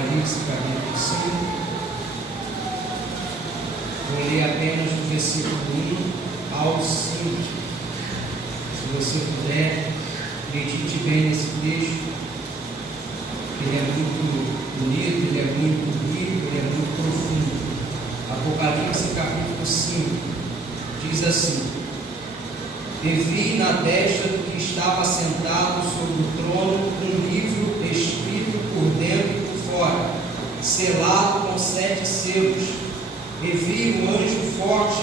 Apocalipse capítulo 5. Vou ler apenas do versículo 1 ao 5. Se você puder, medite bem nesse texto. Ele é muito bonito, ele é muito rico, ele é muito profundo. Apocalipse capítulo 5 diz assim: E vi na destra do que estava sentado sobre o trono um livro escrito por dentro e por fora, selado com 7 selos. E vi um anjo forte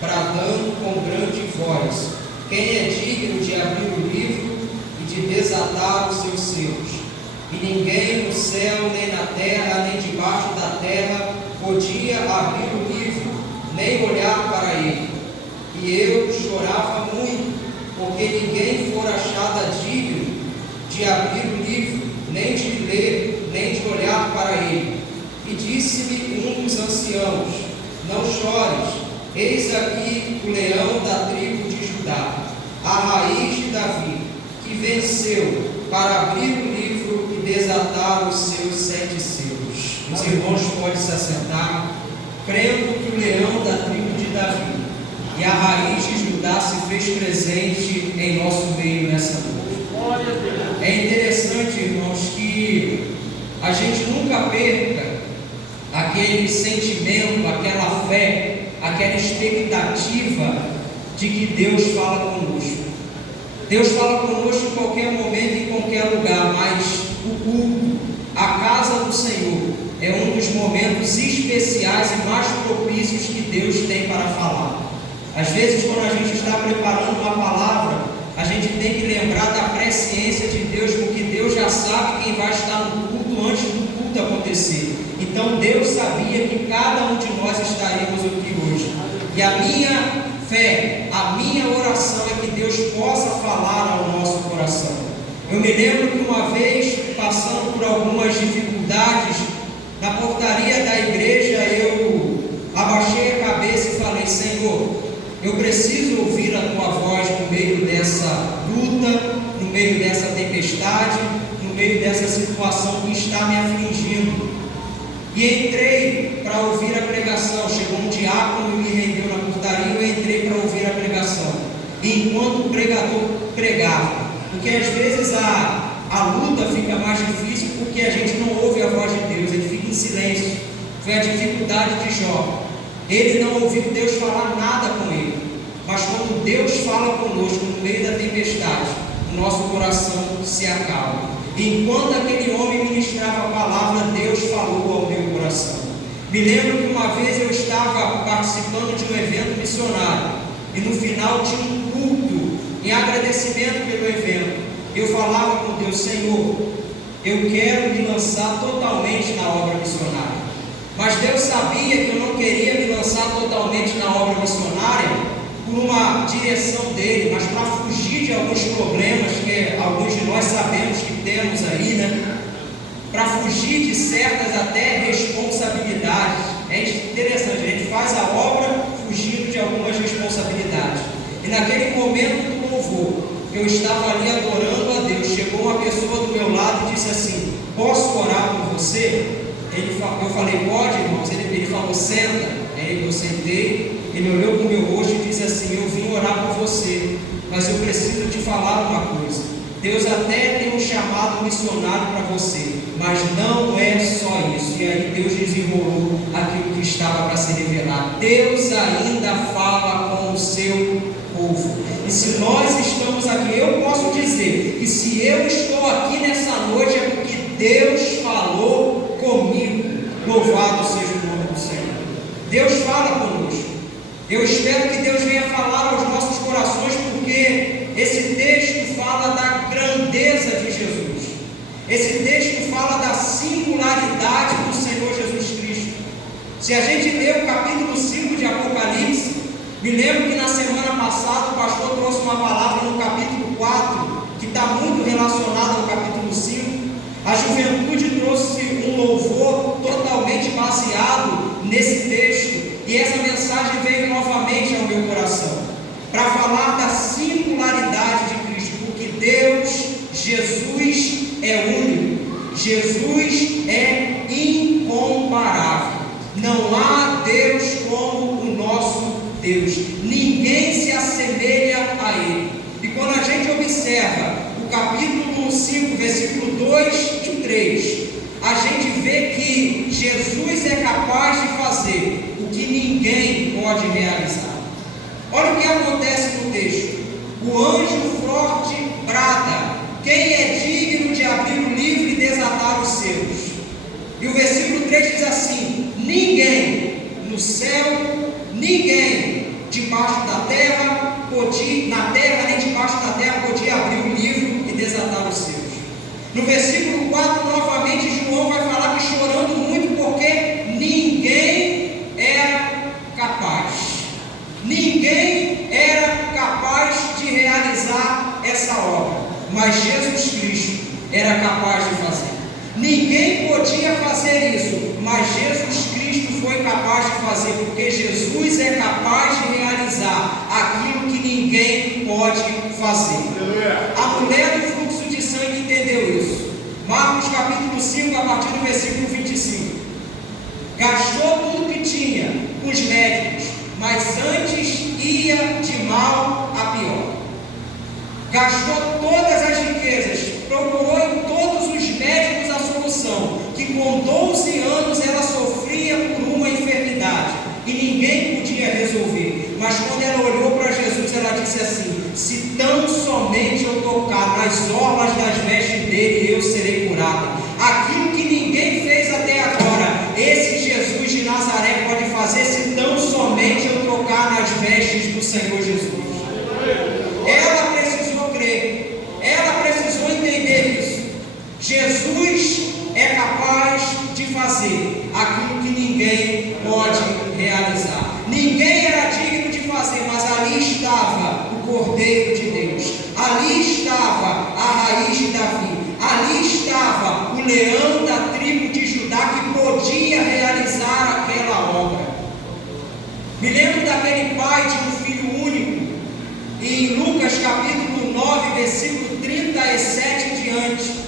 bradando com grande voz: Quem é digno de abrir o livro e de desatar os seus selos? E ninguém no céu, nem na terra, nem debaixo da terra podia abrir o livro, nem olhar para ele. E eu chorava muito, porque ninguém fora achado digno de abrir o livro, nem de ler, nem de olhar para ele. E disse-me um dos anciãos: Não chores, eis aqui o leão da tribo de Judá, a raiz de Davi, que venceu para abrir o livro e desatar os seus 7 selos. Os irmãos podem se assentar, crendo que o leão da tribo de Davi e a raiz de Judá se fez presente em nosso meio nessa noite. É interessante, irmãos, que a gente nunca perca aquele sentimento, aquela fé, aquela expectativa de que Deus fala conosco. Deus fala conosco em qualquer momento, em qualquer lugar, mas o culto, a casa do Senhor, é um dos momentos especiais e mais propícios que Deus tem para falar. Às vezes, quando a gente está preparando uma palavra, a gente tem que lembrar da presciência de Deus, porque Deus já sabe quem vai estar no culto antes do culto acontecer. Então Deus sabia que cada um de nós estaríamos aqui hoje. E a minha fé, a minha oração é que Deus possa falar ao nosso coração. Eu me lembro que uma vez, passando por algumas dificuldades, na portaria da igreja, eu abaixei a cabeça e falei: Senhor, eu preciso ouvir a Tua voz no meio dessa luta, no meio dessa tempestade, no meio dessa situação que está me afligindo. E entrei para ouvir a pregação. Chegou um diácono e me rendeu na portaria, eu entrei para ouvir a pregação. E enquanto o pregador pregava, porque às vezes a luta fica mais difícil porque a gente não ouve a voz de Deus, ele fica em silêncio. Foi a dificuldade de Jó. Ele não ouviu Deus falar nada com ele. Mas quando Deus fala conosco no meio da tempestade, o nosso coração se acalma. E enquanto aquele homem ministrava a palavra, Deus falou ao meu coração. Me lembro que uma vez eu estava participando de um evento missionário, e no final tinha um culto em agradecimento pelo evento. Eu falava com Deus: Senhor, eu quero me lançar totalmente na obra missionária. Mas Deus sabia que eu não queria me lançar totalmente na obra missionária por uma direção dele, mas para fugir de alguns problemas que alguns de nós sabemos que temos aí, né? Para fugir de certas até responsabilidades. É interessante, a gente faz a obra fugindo de algumas responsabilidades. E naquele momento do louvor, eu estava ali adorando a Deus, chegou uma pessoa do meu lado e disse assim: Posso orar por você? Eu falei: Pode, irmãos. Ele falou: Senta. Aí eu sentei, ele olhou para o meu rosto e disse assim: Eu vim orar por você, mas eu preciso te falar uma coisa. Deus até tem um chamado missionário para você, mas não é só isso. E aí Deus desenrolou aquilo que estava para ser revelado. Deus ainda fala com o seu povo. E se nós estamos aqui, eu posso dizer que se eu estou aqui nessa noite é porque Deus falou comigo. Louvado seja o nome do Senhor. Deus fala conosco. Eu espero que Deus venha falar aos nossos corações, porque esse texto fala da grandeza de Jesus. Esse texto fala da singularidade do Senhor Jesus Cristo. Se a gente ler o capítulo 5 de Apocalipse, me lembro que na semana passada o pastor trouxe uma palavra no capítulo 4, que está muito relacionada ao capítulo 5. A juventude trouxe um louvor totalmente baseado nesse texto, e essa mensagem veio novamente ao meu coração, para falar da singularidade de Cristo, porque Deus, Jesus é único, Jesus é Não há Deus como o nosso Deus. Ninguém se assemelha a Ele. E quando a gente observa o capítulo 5, versículo 2 e 3, a gente vê que Jesus é capaz de fazer o que ninguém pode realizar. Olha o que acontece no texto. O anjo forte brada: quem é digno de abrir o livro e desatar os selos? E o versículo 3 diz assim: ninguém no céu, ninguém debaixo da terra, na terra nem debaixo da terra podia abrir o livro e desatar os selos. No versículo 4, novamente, João vai falar que chorando muito, porque ninguém era capaz. Ninguém era capaz de realizar essa obra, mas Jesus Cristo era capaz de fazer. Ninguém podia fazer isso, mas Jesus Cristo foi capaz de fazer, porque Jesus é capaz de realizar aquilo que ninguém pode fazer. A mulher do fluxo de sangue entendeu isso. Marcos capítulo 5, a partir do versículo 25. Gastou tudo que tinha com os médicos, mas antes ia de mal a pior. Gastou todas as riquezas, procurou em todos os médicos a solução, que com 12 anos ela sofria por uma enfermidade e ninguém podia resolver. Mas quando ela olhou para Jesus, ela disse assim: se tão somente eu tocar nas orlas das vestes dele, eu serei curada. Aquilo que ninguém fez até agora, esse Jesus de Nazaré pode fazer, se tão somente eu tocar nas vestes do Senhor Jesus. Ela precisou crer, ela precisou entender isso. Jesus é capaz de fazer aquilo que ninguém pode realizar. Ninguém era digno de fazer, mas ali estava o Cordeiro de Deus, ali estava a raiz de Davi, ali estava o leão da tribo de Judá que podia realizar aquela obra. Me lembro daquele pai de um filho único, e em Lucas capítulo 9, versículo 37 em diante,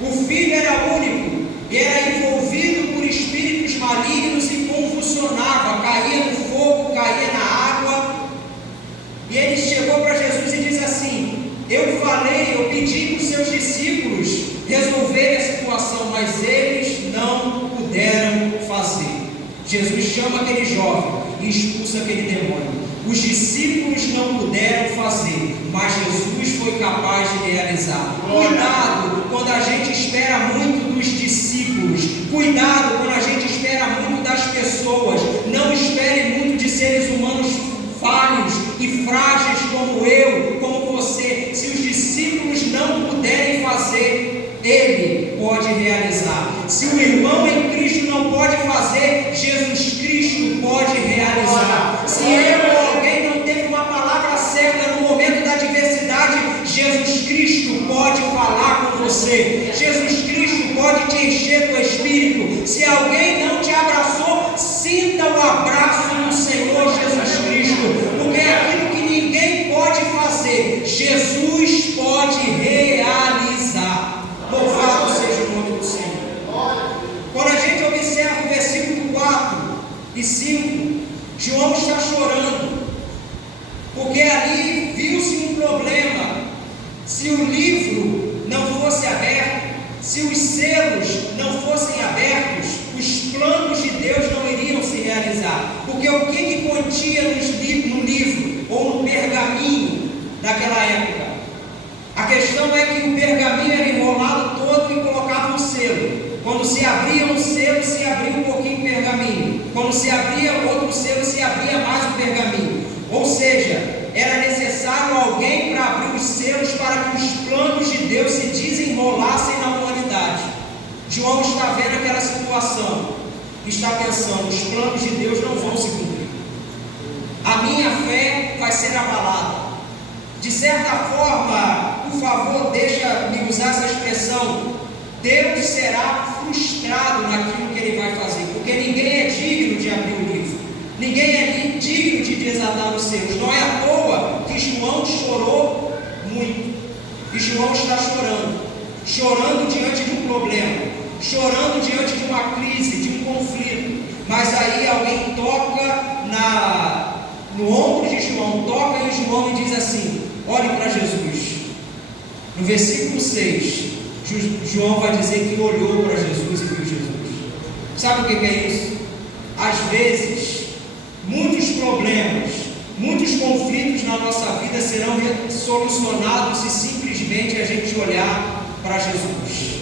o filho era único e era envolvido por espíritos malignos e convulsionava, caía no fogo, caía na água. E ele chegou para Jesus e disse assim: eu pedi para os seus discípulos resolverem a situação, mas eles não puderam fazer. Jesus chama aquele jovem e expulsa aquele demônio. Os discípulos não puderam fazer, mas Jesus foi capaz de realizar. Cuidado quando a gente espera muito dos discípulos. Cuidado quando a gente espera muito das pessoas. Não espere muito de seres humanos falhos e frágeis como eu, como você. Se os discípulos não puderem fazer, Ele pode realizar. Se o irmão em Cristo não pode fazer, Jesus Cristo pode realizar. Se eu ou alguém não teve uma palavra certa no momento da adversidade, Jesus Cristo pode falar com você. Jesus Cristo pode te encher do Espírito. Se alguém não te abraçou, sinta o abraço do Senhor Jesus Cristo, porque é aquilo que ninguém pode fazer, Jesus pode realizar. Louvado seja o nome do Senhor. Quando a gente observa o versículo 4 e 5, João está chorando, porque ali viu-se um problema. Se o livro não fosse aberto, se os selos não fossem abertos, os planos de Deus não iriam se realizar. Porque o que continha no livro ou no pergaminho daquela época? A questão é que o pergaminho era enrolado todo e colocava um selo. Quando se abria um selo, se abria um pouquinho de pergaminho. Quando se abria outro selo, se abria mais um pergaminho. Ou seja, era necessário alguém para abrir os selos para que os planos de Deus se desenrolassem na humanidade. João está vendo aquela situação, está pensando: os planos de Deus não vão se cumprir. A minha fé vai ser abalada. De certa forma, por favor, deixa-me usar essa expressão: Deus será frustrado naquilo que Ele vai fazer, porque ninguém é digno de abrir o livro, ninguém é digno de desatar os selos. Não é à toa que João chorou muito, e João está chorando diante de um problema, chorando diante de uma crise, de um conflito. Mas aí de João, toca em João e diz assim: olhe para Jesus. No versículo 6, João vai dizer que olhou para Jesus e viu Jesus. Sabe o que é isso? Às vezes, muitos problemas, muitos conflitos na nossa vida serão solucionados se simplesmente a gente olhar para Jesus.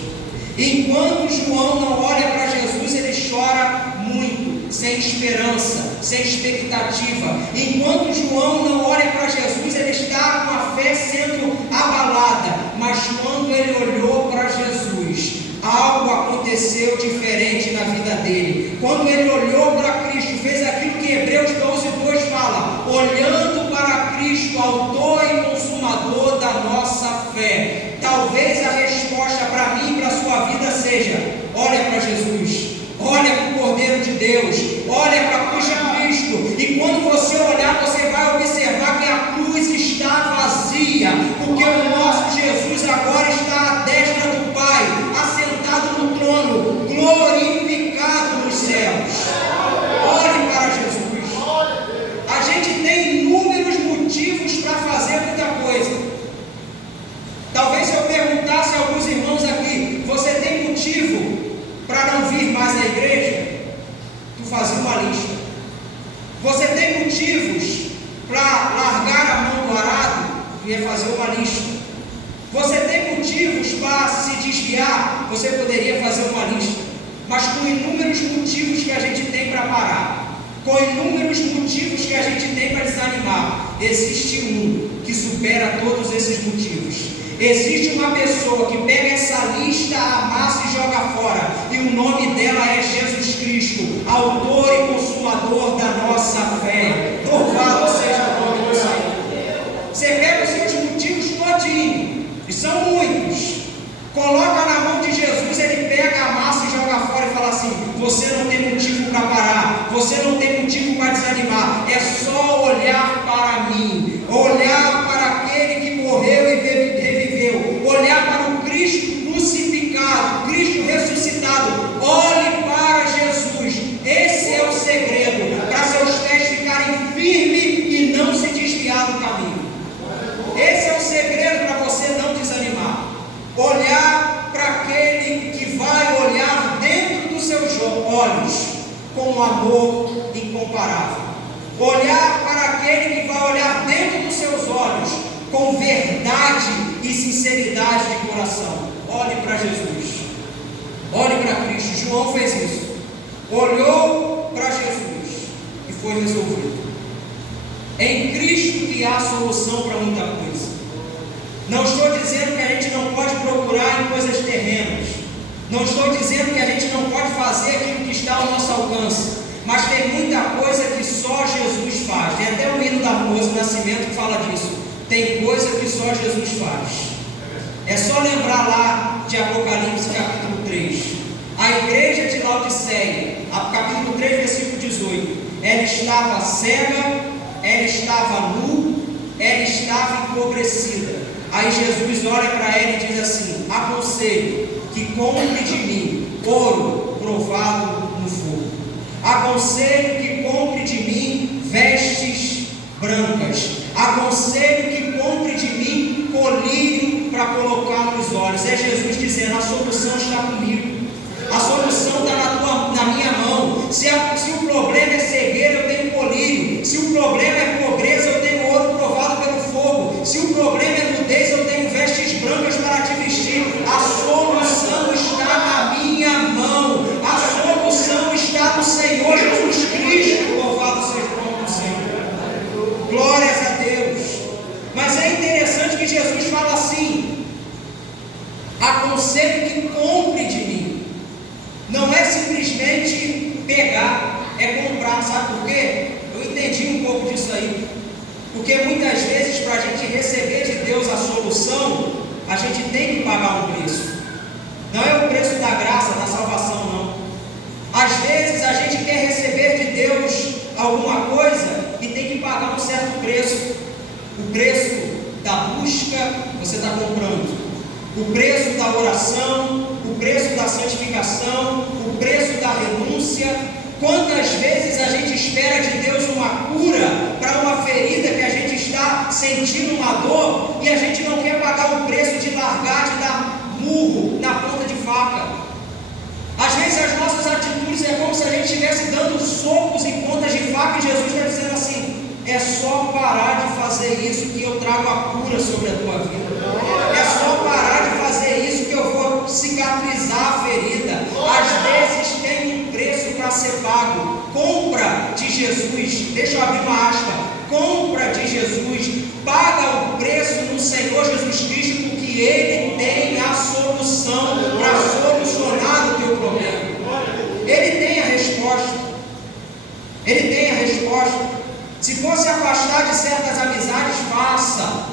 Enquanto João não olha para Jesus, ele chora muito, sem esperança, sem expectativa. Enquanto João não olha para Jesus, ele está com a fé sendo abalada. Mas quando ele olhou para Jesus, algo aconteceu diferente na vida dele. Quando ele olhou para Cristo, fez aquilo que Hebreus 12:2 fala: olhando para Cristo, autor e consumador da nossa fé. Talvez a resposta para mim e para a sua vida seja: olha para Jesus, olha para o Cordeiro de Deus, olha para a cruz de Cristo. E quando você olhar, você vai observar que a cruz está vazia, porque o nosso Jesus agora está à destra do Pai, assentado no trono, glorificado nos céus. Olhe para Jesus. A gente tem inúmeros motivos para fazer muita coisa. Talvez se eu perguntasse a alguns irmãos aqui: você tem motivo para não vir mais à igreja? Tu fazia uma lista. Você tem motivos para largar a mão do arado? Tu ia fazer uma lista. Você tem motivos para se desviar? Você poderia fazer uma lista. Mas com inúmeros motivos que a gente tem para parar, com inúmeros motivos que a gente tem para desanimar, existe um que supera todos esses motivos. Existe uma pessoa que pega essa lista, amassa e joga fora, e o nome dela é Jesus Cristo, autor e consumador da nossa fé. Louvado seja o nome do Senhor. Você pega os seus motivos todinho, e são muitos, coloca na mão de Jesus, ele pega, amassa e joga fora e fala assim: você não tem motivo para parar, você não tem motivo para desanimar, é só olhar para mim, olhar para aquele que morreu e reviveu, olhar para o Cristo crucificado, Cristo ressuscitado. Olhe para Jesus. Esse é o segredo para seus pés ficarem firmes e não se desviar do caminho. Esse é o segredo para você não desanimar. Olhar para aquele que vai olhar dentro dos seus olhos com um amor incomparável. Olhar para aquele que vai olhar dentro dos seus olhos com verdade e sinceridade de coração. Olhe para Jesus, olhe para Cristo. João fez isso, olhou para Jesus e foi resolvido. É em Cristo que há solução para muita coisa. Não estou dizendo que a gente não pode procurar em coisas terrenas, não estou dizendo que a gente não pode fazer aquilo que está ao nosso alcance, mas tem muita coisa que só Jesus faz. Tem até o hino da Moça Nascimento que fala disso. Tem coisa que só Jesus faz. É só lembrar lá de Apocalipse capítulo 3. A igreja de Laodiceia, capítulo 3, versículo 18. Ela estava cega, ela estava nu, ela estava empobrecida. Aí Jesus olha para ela e diz assim: aconselho que compre de mim ouro provado no fogo. Aconselho que compre de mim vestes brancas. Aconselho que compre de mim colírio para colocar nos olhos. É Jesus dizendo: a solução está comigo, a solução está na minha mão. Se o problema é cegueira, eu tenho colírio. Se o problema é pobreza, eu tenho ouro provado pelo fogo. Se o problema é nudez, eu tenho vestes brancas para te vestir. A solução está na minha mão, a solução está no Senhor Jesus Cristo. Louvado seja o nome do Senhor. Glórias a Deus. Mas é interessante que Jesus fala assim: aconselho que compre de mim. Não é simplesmente pegar, é comprar. Sabe por quê? Eu entendi um pouco disso aí. Porque muitas vezes, para a gente receber de Deus a solução, a gente tem que pagar um preço. Não é o preço da graça, da salvação, não. Às vezes a gente quer receber de Deus alguma coisa e tem que pagar um certo preço. O preço da busca você está comprando, o preço da oração, o preço da santificação, o preço da renúncia. Quantas vezes a gente espera de Deus uma cura para uma ferida está sentindo uma dor e a gente não quer pagar o preço de largar, de dar murro na ponta de faca. Às vezes as nossas atitudes é como se a gente estivesse dando socos em pontas de faca, e Jesus está dizendo assim: é só parar de fazer isso que eu trago a cura sobre a tua vida. É só parar de fazer isso que eu vou cicatrizar a ferida. Às vezes tem um preço para ser pago. Compra de Jesus, deixa eu abrir uma aspa, compra de Jesus, paga o preço no Senhor Jesus Cristo, porque Ele tem a solução para solucionar o teu problema. Ele tem a resposta. Ele tem a resposta. Se for se afastar de certas amizades, faça.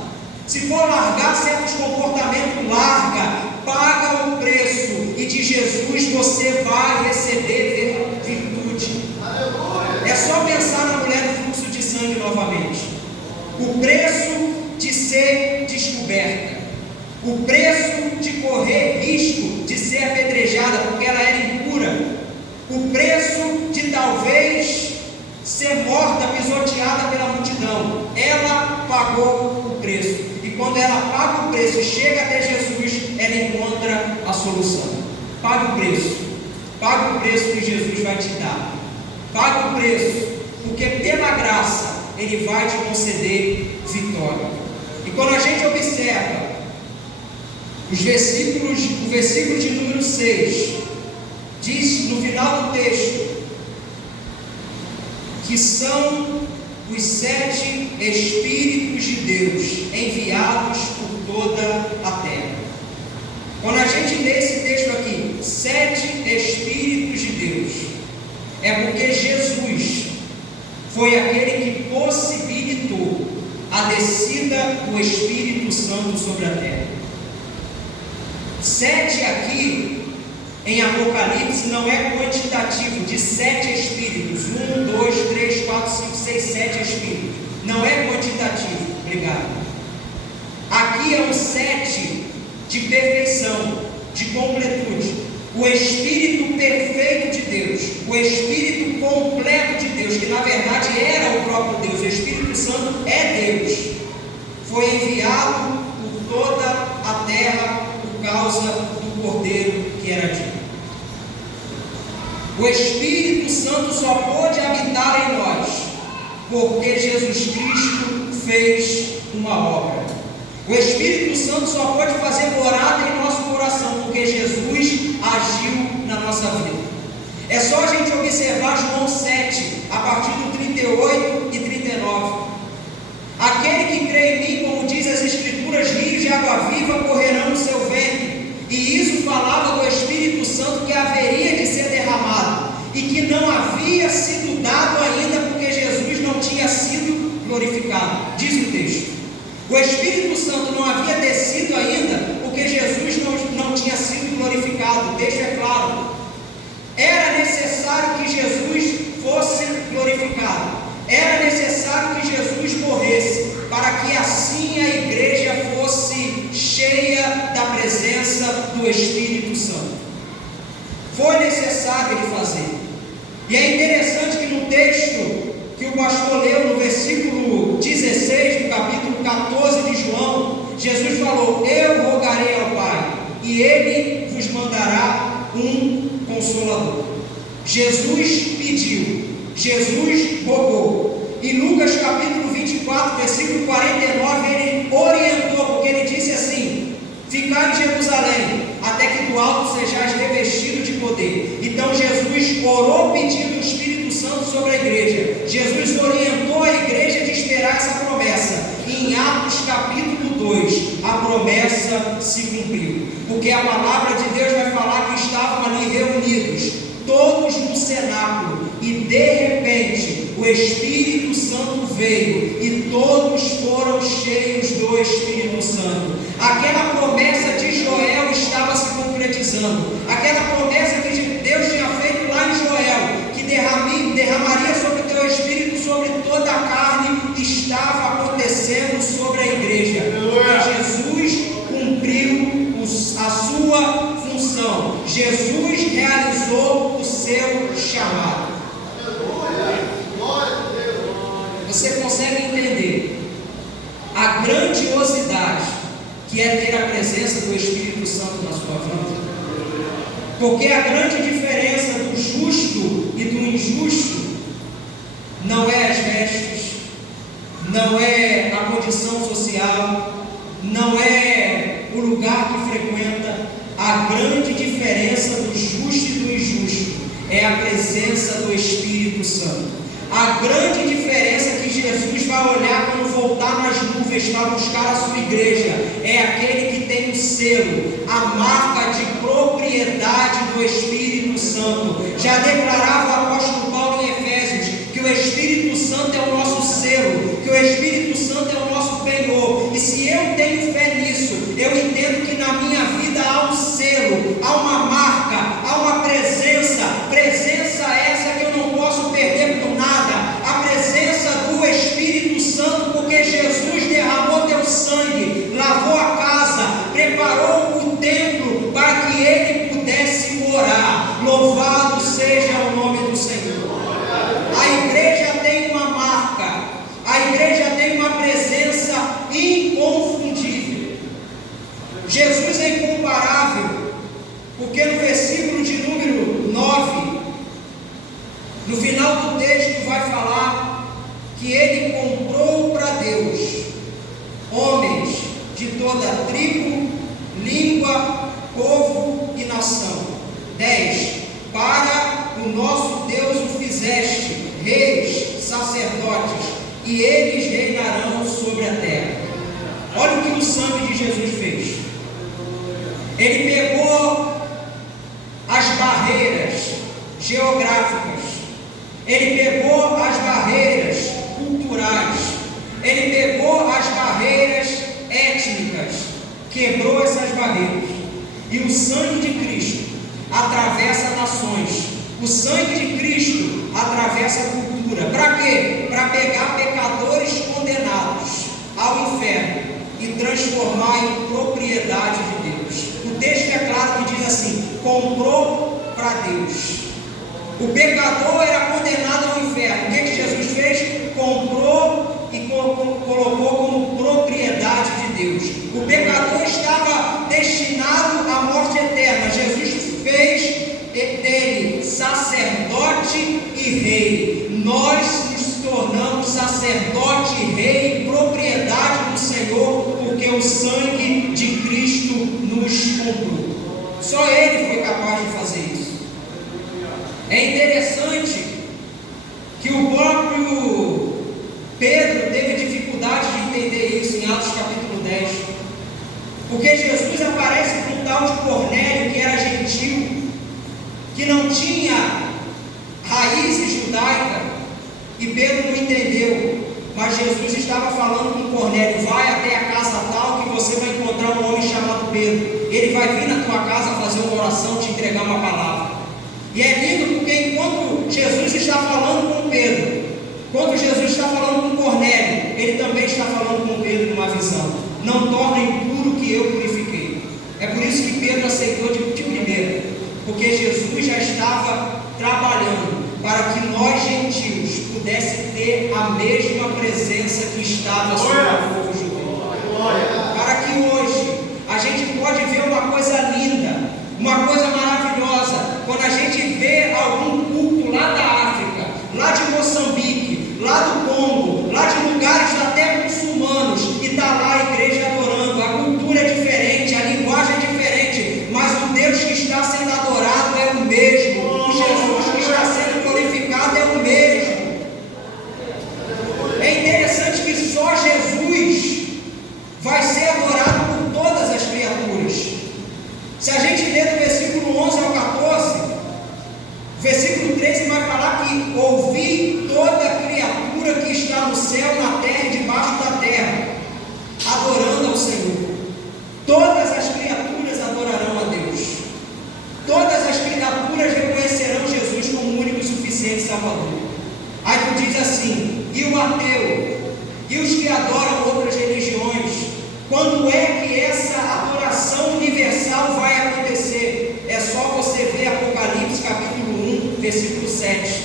Se for largar certos comportamentos, larga. Paga o preço, e de Jesus você vai receber virtude. É só pensar na mulher do fluxo de sangue novamente. O preço de ser descoberta, o preço de correr risco de ser apedrejada porque ela era impura, o preço de talvez ser morta, pisoteada pela multidão. Ela pagou o preço, e quando ela paga o preço e chega até Jesus, ela encontra a solução. Paga o preço que Jesus vai te dar. Paga o preço, porque pela graça Ele vai te conceder vitória. E quando a gente observa o versículo de número 6, diz no final do texto que são os 7 Espíritos de Deus enviados por toda a terra. Quando a gente lê esse texto aqui, 7 Espíritos de Deus, é porque Jesus foi aquele que possibilitou a descida do Espírito Santo sobre a terra. 7 aqui em Apocalipse não é quantitativo, de 7 Espíritos, 1, 2, 3, 4, 5, 6, 7 Espíritos, não é quantitativo, obrigado. Aqui é um 7 de perfeição, de completude, o Espírito perfeito de Deus, o Espírito completo de Deus, que na verdade era o próprio Deus. O Espírito Santo é Deus, foi enviado por toda a terra por causa do Cordeiro que era dito. O Espírito Santo só pôde habitar em nós porque Jesus Cristo fez uma obra. O Espírito Santo só pode fazer morada em nosso coração porque Jesus agiu na nossa vida. É só a gente observar João 7, a partir do 38 e 39. Aquele que crê em mim, como diz as Escrituras, rios de água viva correrão no seu ventre. E isso falava do Espírito Santo que haveria de ser derramado e que não havia sido dado ainda porque Jesus não tinha sido glorificado. Diz o texto. O Espírito Santo não havia descido ainda porque Jesus não tinha sido glorificado. O texto é claro. Era necessário que Jesus fosse glorificado. Era necessário que Jesus morresse para que assim a igreja fosse cheia da presença do Espírito Santo. Foi necessário ele fazer. E é interessante que no texto que o pastor leu, no versículo 16 do capítulo 14 de João, Jesus falou: eu rogarei ao Pai, e Ele vos mandará um Consolador. Jesus pediu, Jesus rogou. Em Lucas capítulo 24, versículo 49, ele orientou, porque ele disse assim: ficai em Jerusalém, até que do alto sejais revestido de poder. Então Jesus orou pedindo o Espírito Santo sobre a igreja. Jesus orientou a igreja de esperar essa promessa. E em Atos capítulo 2, a promessa se cumpriu. Porque a palavra de Deus vai falar que estavam ali reunidos, todos no cenáculo, e de repente o Espírito Santo veio e todos foram cheios do Espírito Santo. Aquela promessa de Joel estava se concretizando. Aquela promessa que Deus tinha feito lá em Joel, que derramaria sobre o teu Espírito, sobre toda a carne, estava acontecendo sobre a igreja. Porque Jesus cumpriu a sua função. Jesus realizou o seu chamado. Você consegue entender a grandiosidade que é ter a presença do Espírito Santo na sua vida. Porque a grande diferença do justo e do injusto não é as vestes, não é a condição social, não é o lugar que frequenta. A grande diferença do justo e do injusto é a presença do Espírito Santo. A grande diferença que Jesus vai olhar quando voltar nas nuvens para buscar a sua igreja é aquele que tem o selo, a marca de propriedade do Espírito Santo. Já declarava o apóstolo Paulo em Efésios que o Espírito Santo é o nosso selo, que o Espírito Santo é o nosso penhor. E se eu tenho fé nisso, eu entendo que na minha vida há um selo, há uma marca, há uma presença essa que eu não posso perder por nada, a presença do Espírito Santo, porque Jesus derramou teu sangue, lavou a casa, preparou o templo para que ele pudesse morar. Louvado seja o nome do Senhor. A igreja tem uma marca, a igreja tem uma presença inconfundível. Jesus é incomparável, porque no versículo de número 9, no final do texto vai falar que ele comprou para Deus homens de toda tribo, língua, povo e nação. 10. Para o nosso Deus o fizeste reis, sacerdotes, e eles reinarão sobre a terra. Olha o que o sangue de Jesus fez. Ele pegou as barreiras geográficas, ele pegou as barreiras culturais, ele pegou as barreiras étnicas, quebrou essas barreiras. E o sangue de Cristo atravessa nações, o sangue de Cristo atravessa a cultura. Para quê? Para pegar pecadores condenados ao inferno e transformar em propriedade de Deus. O texto é claro que diz assim: comprou para Deus. O pecador era condenado ao inferno. O que Jesus fez? Comprou e colocou como propriedade de Deus. O pecador estava destinado à morte eterna. Jesus fez dele sacerdote e rei. Nós nos tornamos sacerdote e rei, propriedade do Senhor, porque o sangue de Cristo nos comprou. Só Ele foi capaz de fazer isso. É interessante que o próprio Pedro teve dificuldade de entender isso em Atos capítulo 10, porque Jesus aparece para um tal de Cornélio, que era gentil, que não tinha raízes judaicas, e Pedro não entendeu. Mas Jesus estava falando com Cornélio: vai até a casa tal que você vai encontrar um homem chamado Pedro. Ele vai vir na tua casa fazer uma oração, te entregar uma palavra. E é lindo porque enquanto Jesus está falando com Pedro, enquanto Jesus está falando com Cornélio, ele também está falando com Pedro numa visão: não torna impuro o que eu purifiquei. É por isso que Pedro aceitou de primeira, porque Jesus já estava trabalhando para que nós gentios pudéssemos ter a mesma presença que estava sobre o povo judeu. Para que hoje a gente pode ver uma coisa linda, uma coisa maravilhosa, quando a gente vê algum culto lá da África, lá de Moçambique, lá do Congo, lá de lugares até muçulmanos, e está lá a igreja adorando. A cultura é diferente, a linguagem é diferente, mas o Deus que está sendo adorado é o mesmo, o Jesus que está sendo glorificado é o mesmo. É interessante que só Jesus vai ser adorado por todas as criaturas. Se a gente ler do versículo 11 ao 14, o versículo 13 vai falar que ouvi toda criatura que está no céu, na terra e debaixo da terra, adorando ao Senhor. Todas as criaturas adorarão a Deus. Todas as criaturas reconhecerão Jesus como o único e suficiente Salvador. Aí tu diz assim: e o ateu? E os que adoram outras religiões? Quando é que essa adoração universal vai acontecer? É só você ver Apocalipse capítulo 1, versículo 7.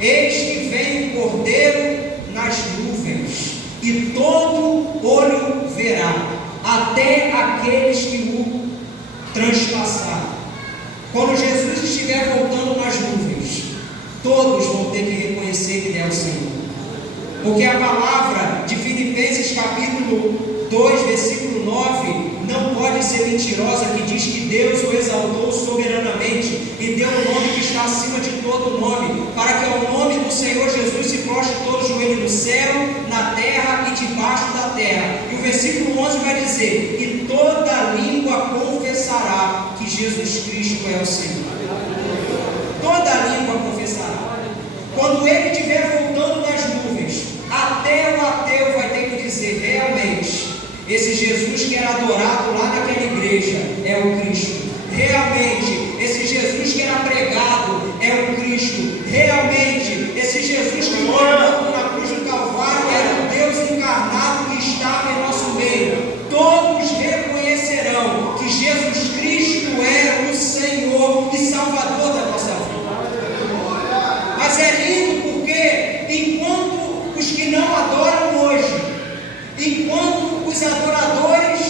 Eis que vem o Cordeiro nas nuvens, e e todo olho verá, até aqueles que o transpassaram. Quando Jesus estiver voltando nas nuvens, todos vão ter que reconhecer que Ele é o Senhor. Porque a palavra de Filipenses capítulo 2, versículo 9, não pode ser mentirosa, que diz que Deus o exaltou soberanamente e deu o nome que está acima de todo nome, para que ao nome do Senhor Jesus se prostre todo joelho no céu, na terra e debaixo da terra. E o versículo 11 vai dizer: e toda língua confessará que Jesus Cristo é o Senhor. Toda língua confessará. Quando Ele estiver voltando das nuvens, até o ateu vai ter que dizer: realmente, esse Jesus que era adorado lá naquela igreja é o Cristo. Realmente, esse Jesus que era pregado é o Cristo. Realmente, esse Jesus que foi morto na cruz do Calvário era o Deus encarnado que estava em nosso meio. Todos reconhecerão que Jesus Cristo é o Senhor e Salvador da nossa vida. Mas é lindo porque enquanto os que não adoram hoje, enquanto os adoradores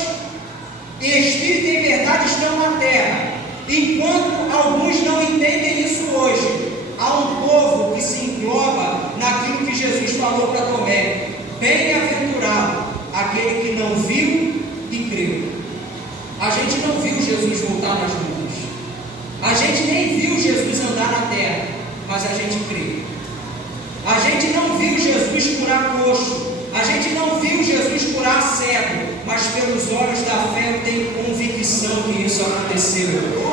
em espírito e em verdade estão na terra, enquanto alguns não entendem isso hoje, há um povo que se engloba naquilo que Jesus falou para Tomé: bem-aventurado aquele que não viu e creu. A gente não viu Jesus voltar nas nuvens, a gente nem viu Jesus andar na terra, mas a gente crê. A gente não viu Jesus curar coxo, a gente não viu Jesus curar cego, mas pelos olhos da fé eu tenho convicção que isso aconteceu.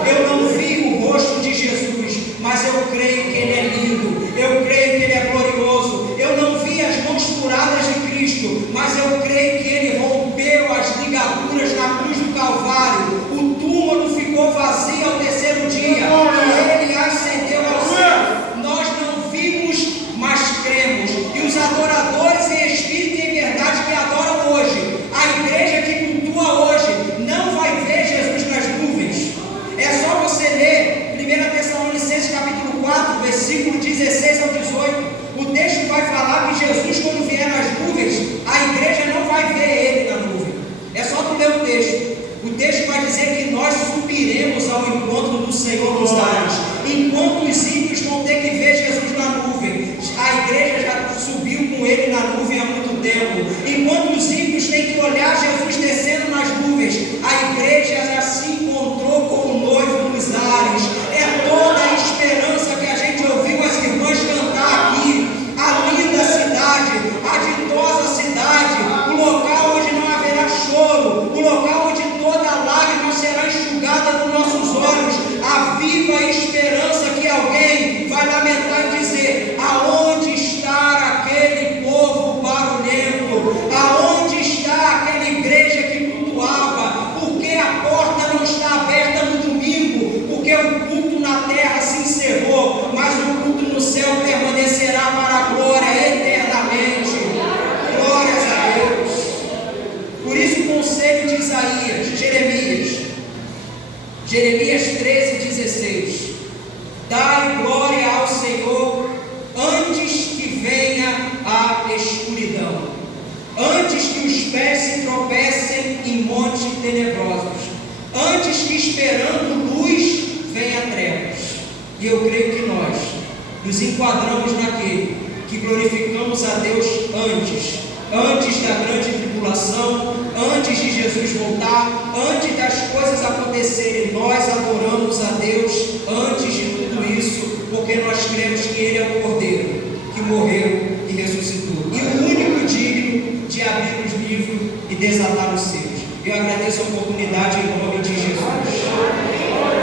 Eu não vi o rosto de Jesus, mas eu creio que Ele é lindo, eu creio que Ele é glorioso. Eu não vi as mãos curadas de Cristo, mas eu creio que Ele rompeu as ligaduras na cruz do Calvário. O túmulo ficou vazio ao terceiro dia e Ele ascendeu ao céu. Nós não vimos, mas cremos. E os adoradores em espírito e em verdade que adoram hoje, a igreja que cultua hoje, não vai ver Jesus nas nuvens. É só você ler 1 Tessalonicenses capítulo 4, versículo 16 ao 18. O texto vai falar que Jesus, quando vier nas nuvens, a igreja não vai ver Ele na nuvem. É só tu ler o texto. O texto vai dizer que nós subiremos ao encontro do Senhor nos ares, enquanto os ímpios vão ter que ver Jesus na nuvem. A igreja já subiu com Ele na nuvem há muito tempo. Enquanto os ímpios têm que olhar Jesus descendo nas nuvens, a igreja já se encontrou com o noivo nos ares. É toda a esperança que a gente ouviu as irmãs cantar aqui. A linda cidade, a ditosa cidade, o local onde não haverá choro, o local onde toda lágrima será enxugada dos nossos olhos, a viva esperança que alguém vai lamentar e dizer: aonde está aquele povo barulhento? Aonde está aquela igreja que cultuava? Por que a porta não está aberta no domingo? Porque o culto na terra se encerrou, mas o culto no céu permanecerá para a glória eternamente. Glórias a Deus. Por isso o conselho de Jeremias 13:16: dai glória ao Senhor antes que venha a escuridão, antes que os pés se tropecem em montes tenebrosos, antes que esperando luz venha trevas. E eu creio que nós nos enquadramos naquele que glorificamos a Deus antes da grande tribulação, antes de Jesus voltar, antes das coisas acontecerem. Nós adoramos a Deus antes de tudo isso, porque nós cremos que Ele é o Cordeiro que morreu e ressuscitou, e o único digno de abrir os livros e desatar os seus. Eu agradeço a oportunidade em nome de Jesus.